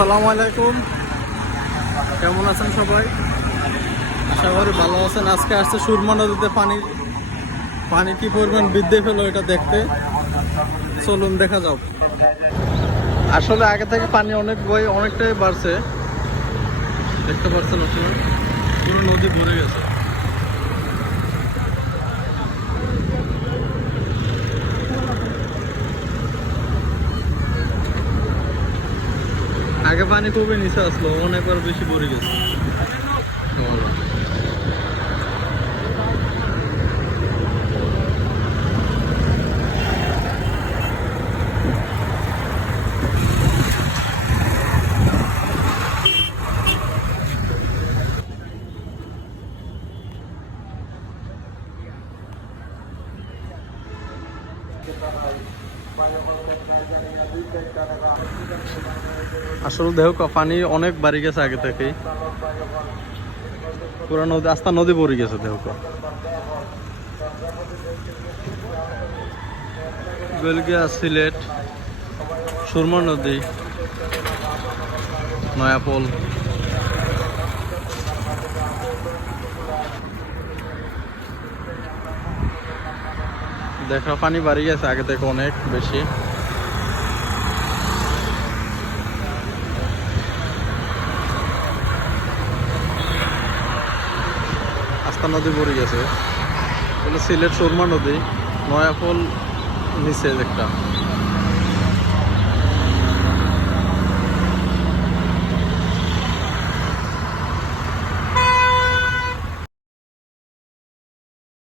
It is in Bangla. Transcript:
আসসালামু আলাইকুম। কেমন আছেন সবাই? আশা করি ভালো আছেন। আজকে আসছে সুরমা নদীতে পানি। পানি কি পরিমাণ বৃদ্ধি পেল এটা দেখতে? চলুন, দেখা যাও আসলে আগে থেকে পানি অনেক বই অনেকটাই বাড়ছে। দেখতে পাচ্ছেন পুরো নদী ভরে গেছে। আগে পানি খুবই নিচে আসলো অনেকবার বেশি ভরে গেছে। আসলে দেখো পানি অনেক বাড়ি গেছে আগে থেকেই। পুরো নদী আস্তা নদী পড়ে গেছে দেখো। বেলগিয়া সিলেট, সুরমা নদী, নয়াপোল। দেখো, পানি বাড়ি গেছে আগে থেকে অনেক বেশি। আস্তা নদী পড়ে গেছে। এগুলো সিলেট সুরমা নদী নয়াপোল নিচে একটা।